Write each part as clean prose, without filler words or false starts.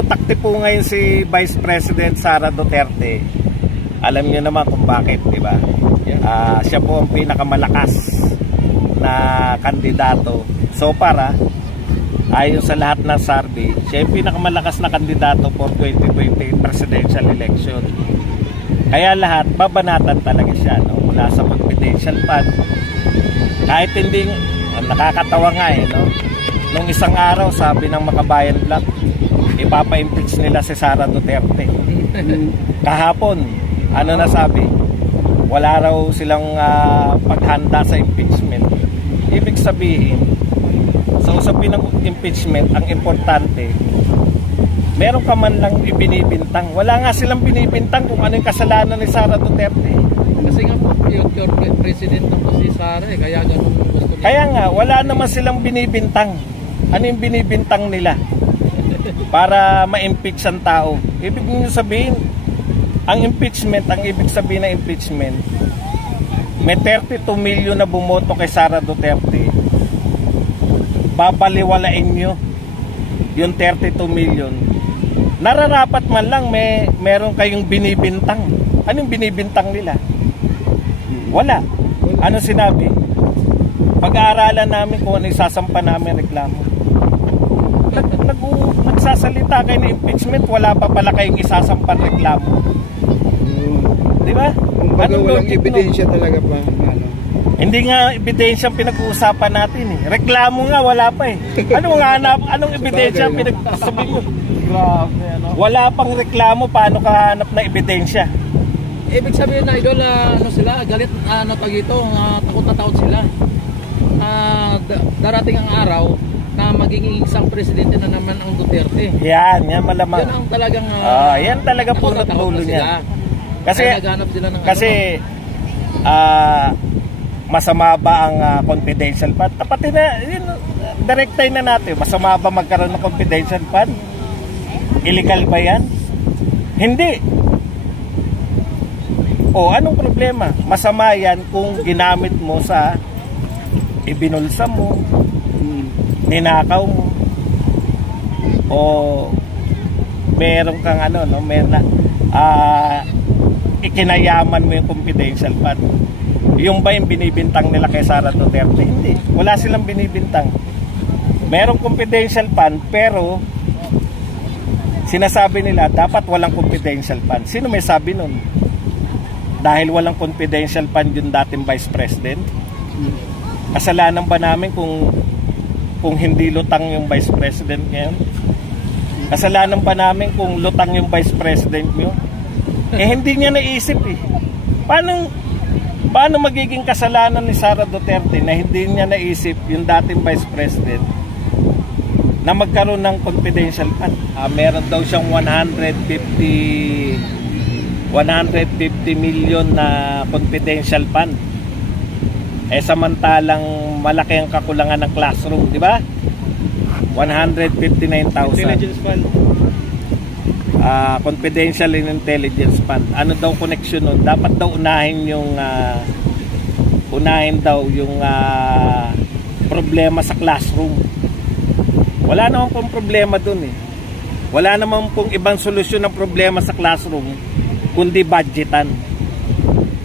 nagputakti po ngayon si Vice President Sara Duterte. Alam niyo naman kung bakit, di ba? Siya po ang pinakamalakas na kandidato. So para ayon sa lahat ng survey, siya yung pinakamalakas na kandidato for 2020 presidential election. Kaya lahat babanatan talaga siya, no? Mula sa confidential fund. Kahit hindi, nakakatawa nga no? Nung isang araw, sabi ng Makabayan Black, ipapa-impeach nila si Sara Duterte. Kahapon, ano na sabi? Wala raw silang paghanda sa impeachment. Ibig sabihin, sa usapin ng impeachment, ang importante, meron ka man lang ibinibintang. Wala nga silang binibintang kung ano yung kasalanan ni Sara Duterte. Kasi nga po, yung president na po si Sara, kaya ganun gusto niya. Kaya nga, wala naman silang binibintang. Ano yung binibintang nila? Para ma-impeach ang tao. Ibig nyo sabihin, ang impeachment, ang ibig sabihin ng impeachment, may 32 million na bumoto kay Sara Duterte. Babaliwalain nyo yung 32 million. Nararapat man lang meron kayong binibintang. Anong binibintang nila? Wala. Ano sinabi? Pag-aaralan namin kung ano isasampa namin reklamo. Nagsasalita kayo ng impeachment, wala pa pala kayong isasampan reklamo. Di ba? Anong walang ebidensya talaga pa? Hindi nga ebidensya ang pinag-uusapan natin eh. Reklamo nga, wala pa eh. Anong ebidensya ang pinag-uusapan nyo? Grabe, ano? Wala pang reklamo, paano ka hanap na ebidensya? Ibig sabihin na idol, ano sila, galit, takot na takot sila. Darating ang araw na magiging isang presidente na naman ang Duterte. Yan malamang. Yan ang talagang yan talaga punot dulo niya. Kasi masama ba ang confidential fund? Tapatin na, direktay na natin. Masama ba magkaroon ng confidential fund? Illegal ba yan? Hindi. O anong problema? Masama yan kung ginamit mo sa ibinulsa mo, ninakaw mo, o meron kang ikinayaman mo yung confidential fund. Yung ba yung binibintang nila kay Sara Duterte? Hindi. Wala silang binibintang. Merong confidential fund, pero sinasabi nila dapat walang confidential fund. Sino may sabi nun? Dahil walang confidential fund yung dating Vice President? Kasalanan ba namin kung hindi lutang yung Vice President ngayon? Kasalanan ba namin kung lutang yung Vice President nyo? Hindi niya naisip eh. Paano magiging kasalanan ni Sara Duterte na hindi niya naisip yung dating Vice President na magkaroon ng confidential fund? Meron daw siyang 150 million na confidential fund. Samantalang malaki ang kakulangan ng classroom, di ba? 159,000. Intelligence fund. Confidential and intelligence fund. Ano daw connection nun? Dapat daw unahin daw yung problema sa classroom. Wala naman pong problema dun eh. Wala naman pong ibang solusyon ng problema sa classroom kundi budgetan.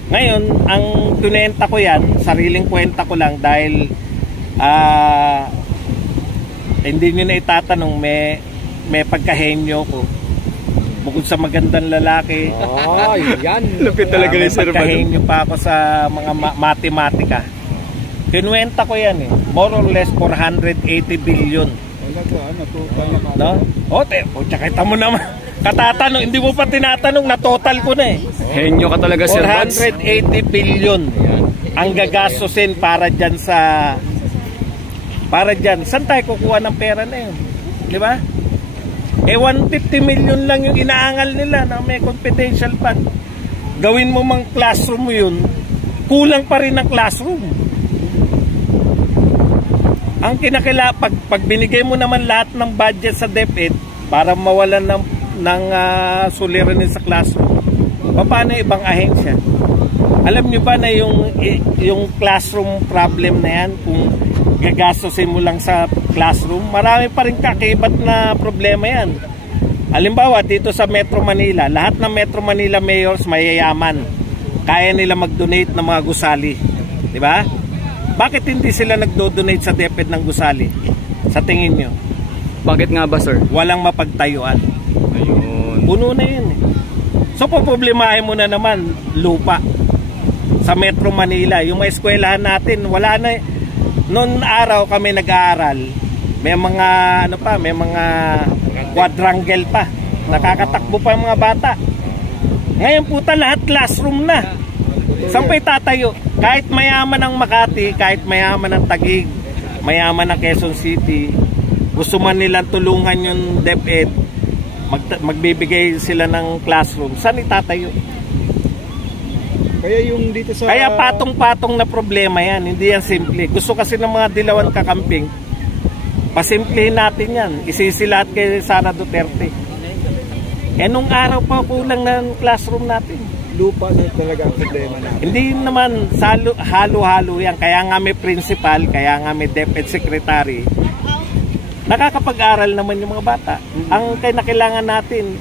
Ngayon, ang kinenta ko yan, sariling kwenta ko lang dahil hindi nyo na itatanong, may pagkahenyo ko. Bukod sa magandang lalaki. Yan. Lupit talaga ni Sir. Pagkahenyo pa ako sa mga matematika. Kinuwenta ko yan eh. More or less 480 billion. No? Tsaka kita mo naman. Katatanong, hindi mo pa tinatanong, na total ko na eh. Henyo ka talaga, Sir. 480 billion ang gagastusin para dyan. Saan tayo kukuha ng pera na yun? Di ba? 150 million lang yung inaangal nila na may confidential fund. Gawin mo mang classroom mo yun, kulang pa rin ang classroom. Ang pag binigay mo naman lahat ng budget sa DepEd para mawalan ng suliranin sa classroom, paano ibang ahensya? Alam nyo ba na yung classroom problem na yan, kung gagastusin mo lang sa classroom, marami pa rin kakibat na problema yan. Halimbawa, dito sa Metro Manila, lahat ng Metro Manila mayors mayayaman. Kaya nila mag-donate ng mga gusali. Di ba? Bakit hindi sila nagdo-donate sa DepEd ng gusali? Sa tingin nyo? Bakit nga ba, sir? Walang mapagtayuan. Ayun. Puno na yun eh. So, poproblemahin mo na naman lupa sa Metro Manila. Yung mga eskwelahan natin, wala na. Noon araw kami nag-aaral, may mga ano pa, may mga quadrangle pa. Nakakatakbo pa yung mga bata. Ngayon puta lahat classroom na. Saan pa itatayo? Kahit mayaman ng Makati, kahit mayaman ng Taguig, mayaman ng Quezon City, gusto man nilang tulungan yung DepEd, magbibigay sila ng classroom. Saan itatayo? Kaya yung dito sa... Kaya patong-patong na problema yan. Hindi yan simple. Gusto kasi ng mga dilawan kakamping, pasimplihin natin yan. Isisilat kay Sara Duterte. Nung araw pa kulang ng classroom natin. Lupa na talaga ang problema natin. Hindi naman halo-halo yan. Kaya nga may principal, kaya nga may DepEd secretary. Nakakapag-aral naman yung mga bata. Ang kailangan natin,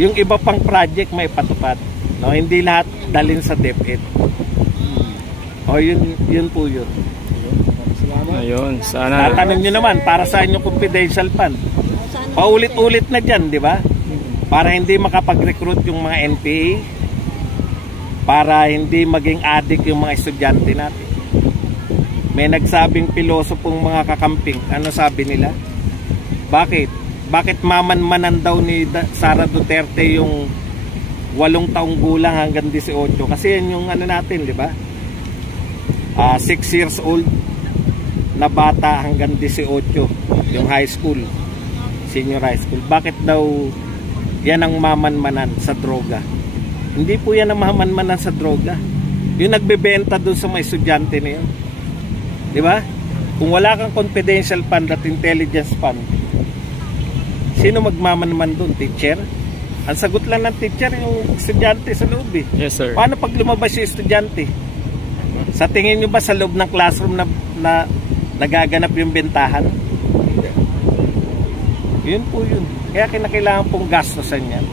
yung iba pang project may patupad. No, hindi lahat dalhin sa DepEd. Yun po yun. Ayun, sana. Tatanong nyo naman, para sa inyong confidential fund. Paulit-ulit na dyan, di ba? Para hindi makapag-recruit yung mga NPA, para hindi maging addict yung mga estudyante natin. May nagsabing pilosopong mga kakamping. Ano sabi nila? Bakit mamanmanan daw ni Sara Duterte yung 8 taong gulang hanggang 18? Kasi yan yung ano natin, di ba? 6 years old na bata hanggang 18, yung high school, senior high school. Bakit daw yan ang mamanmanan sa droga? Hindi po yan ang mamanmanan sa droga. Yung nagbebenta doon sa mga estudyante na yun. Di ba? Kung wala kang confidential fund at intelligence fund, sino magmamanman doon? Teacher? Ang sagot lang ng teacher yung estudyante sa loob eh. Yes, sir. Paano pag lumabas yung estudyante? Sa tingin nyo ba sa loob ng classroom na nagaganap yung bentahan? Yun po yun. Kaya kinakailangan pong gastosan yan.